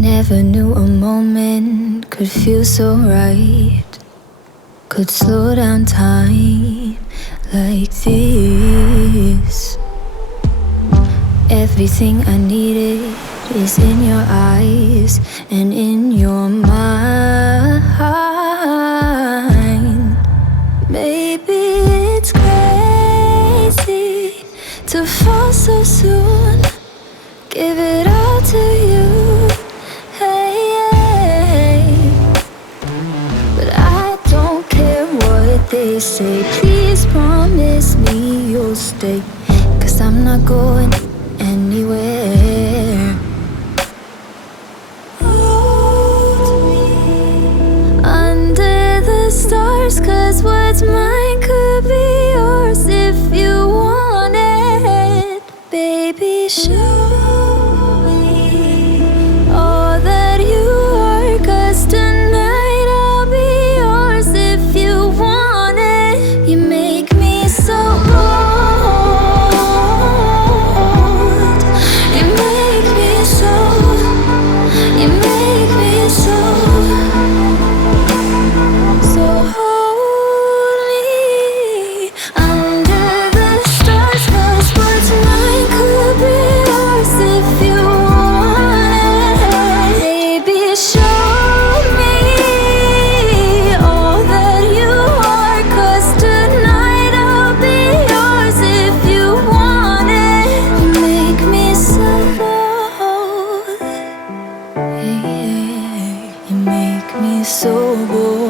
Never knew a moment could feel so right, could slow down time like this. Everything I needed is in your eyes and in your mind. Maybe it's crazy to fall so soon, give it all to you. They say, please promise me you'll stay, 'cause I'm not going anywhere. Hold me under the stars, 'cause what's mine could be yours if you want it. Baby, show me all that you are, 'cause tonight I'll be yours if you want. You make me so bold. You make me so. You make me so. So hold me under the stars, 'cause what's mine could be yours if you want it. Baby, show me all that you are, 'cause tonight I'll be yours if you want it. You make me so bold. Yeah, you make me so bold.